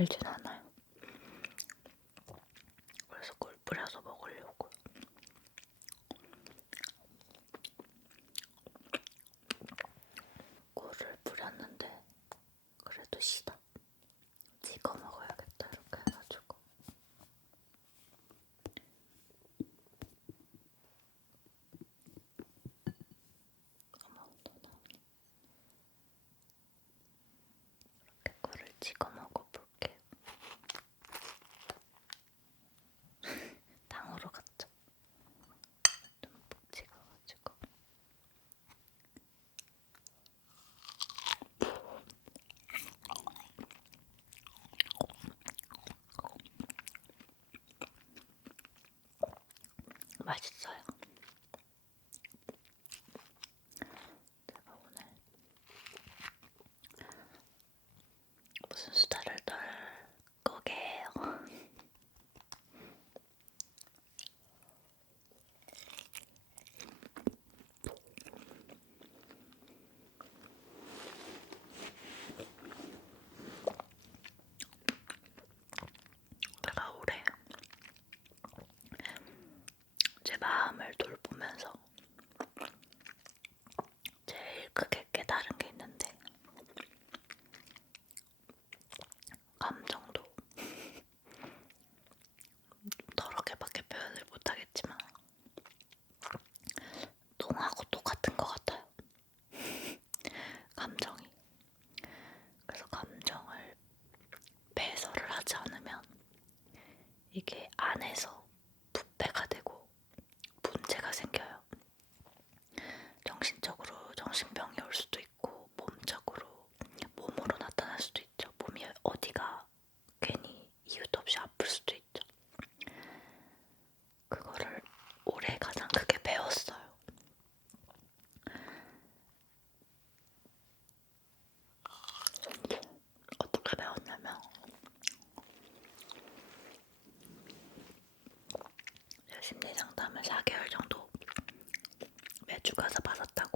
알진 않아. 맛있어요. 심리상담을 4개월 정도 매주 가서 받았다고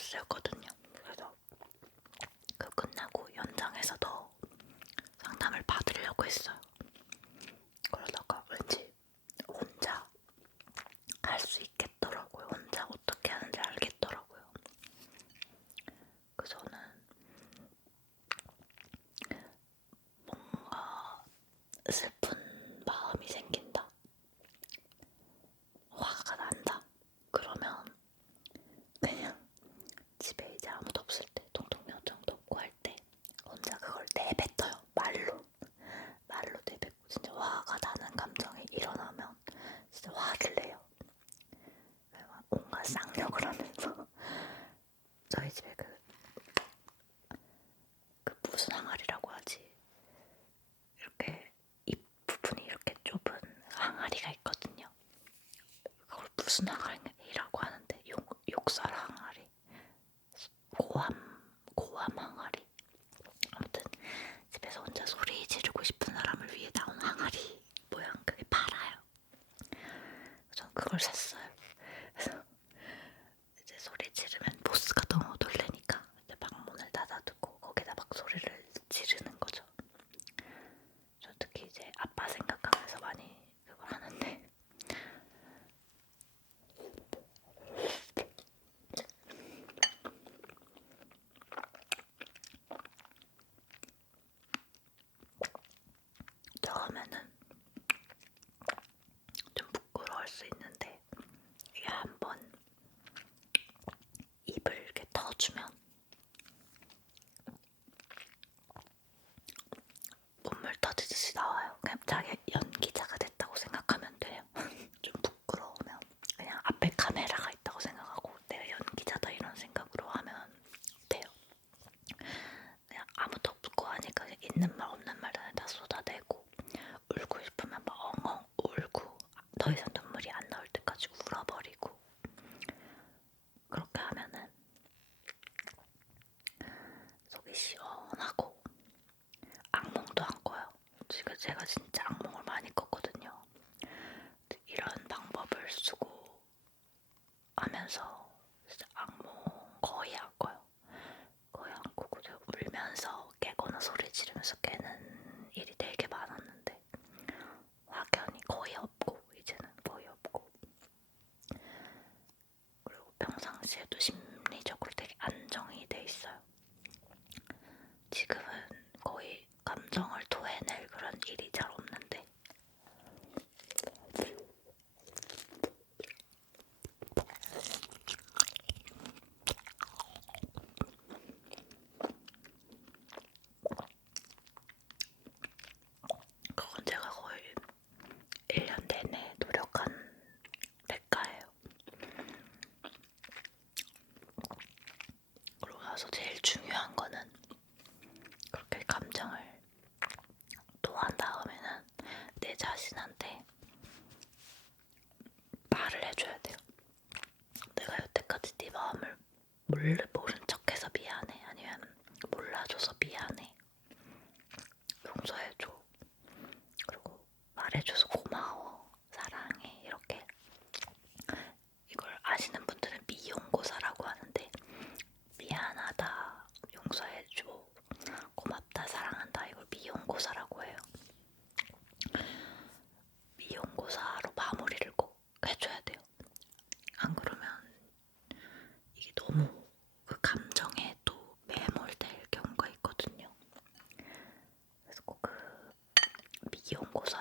코스였거든요. 그래서 그 끝나고 연장해서도 상담을 받으려고 했어요. 평상시에도 심리적으로 되게 안정이 돼 있어요. 지금은 거의 감정을 토해낼 그런 일이 잘 마음을 몰래 모르는 연고서.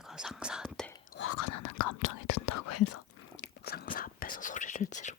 제가 상사한테 화가 나는 감정이 든다고 해서 상사 앞에서 소리를 지르고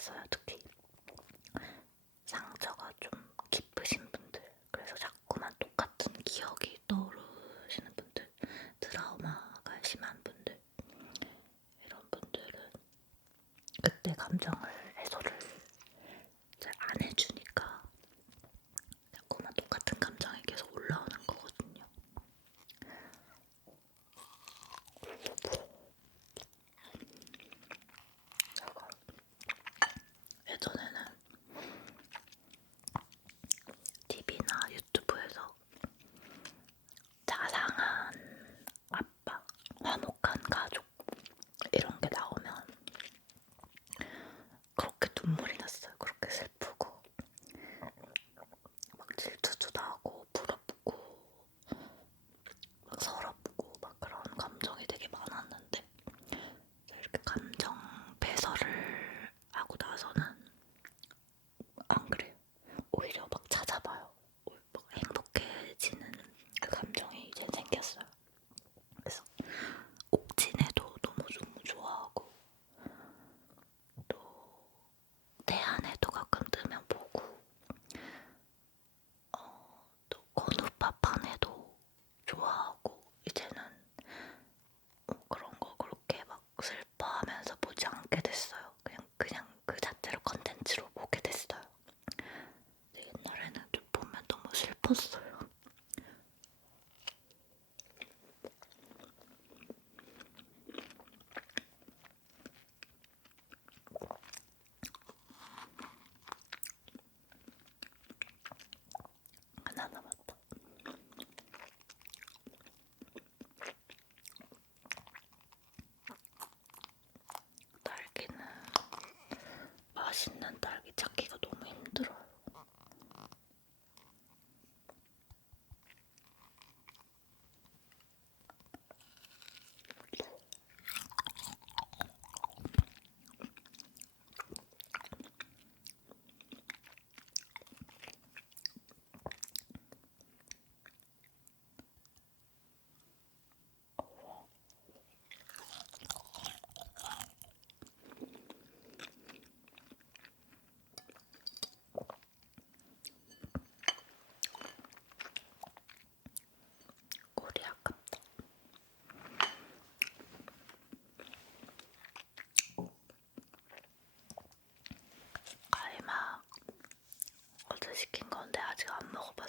ça,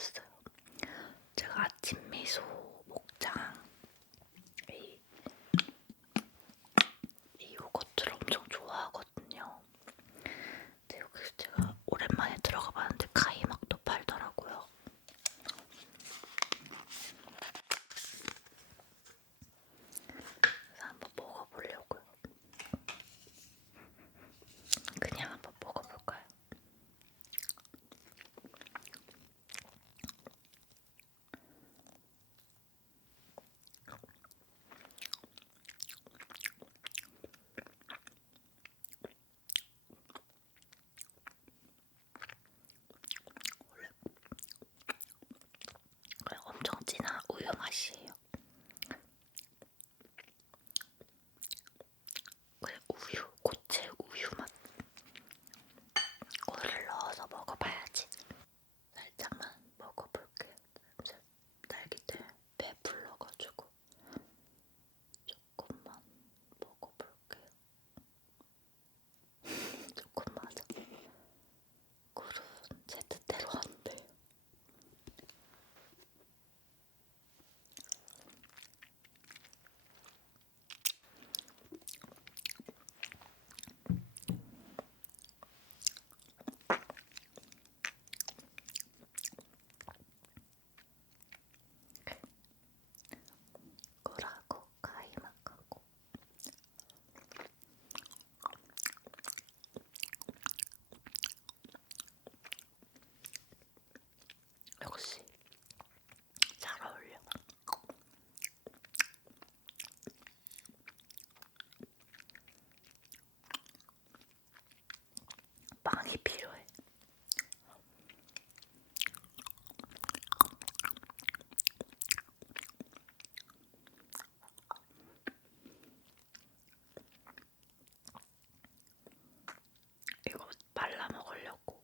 した。読まし 이 필요해. 이거 발라 먹으려고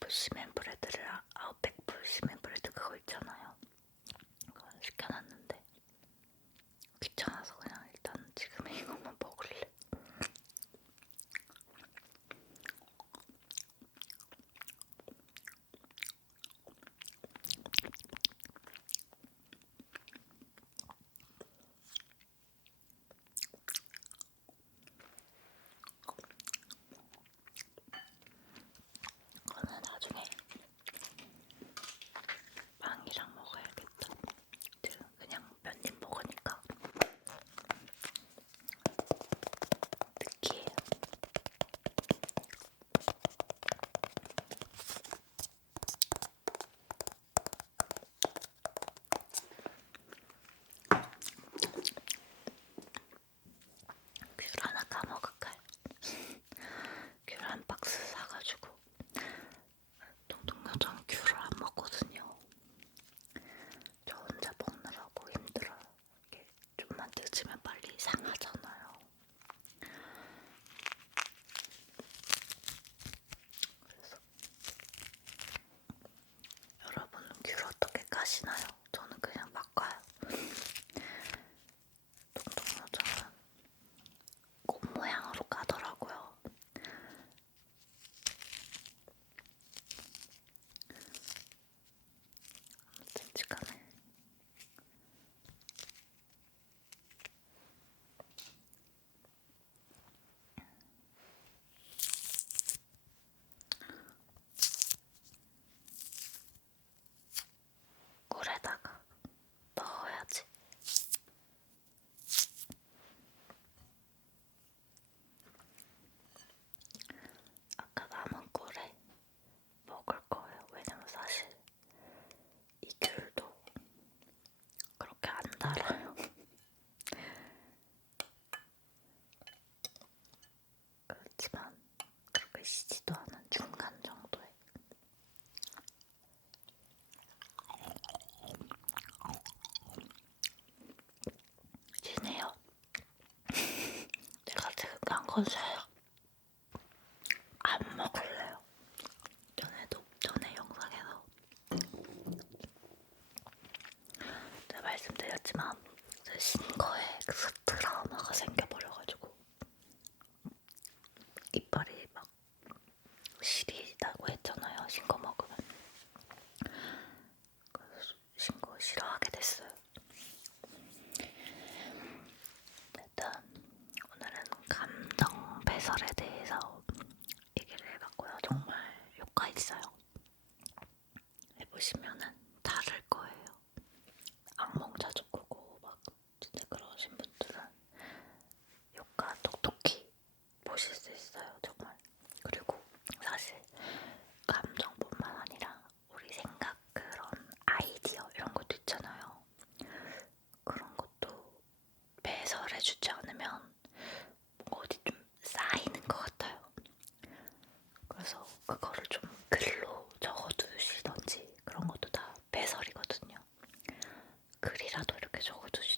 부시맨 브레드를 아, 아웃백 부시맨 브레드 그거 있잖아요. 그거 시켜놨는데 귀찮아 девочка. closer. 해주지 않으면 어디 좀 쌓이는 것 같아요. 그래서 그거를 좀 글로 적어두시던지 그런 것도 다 배설이거든요. 글이라도 이렇게 적어두시.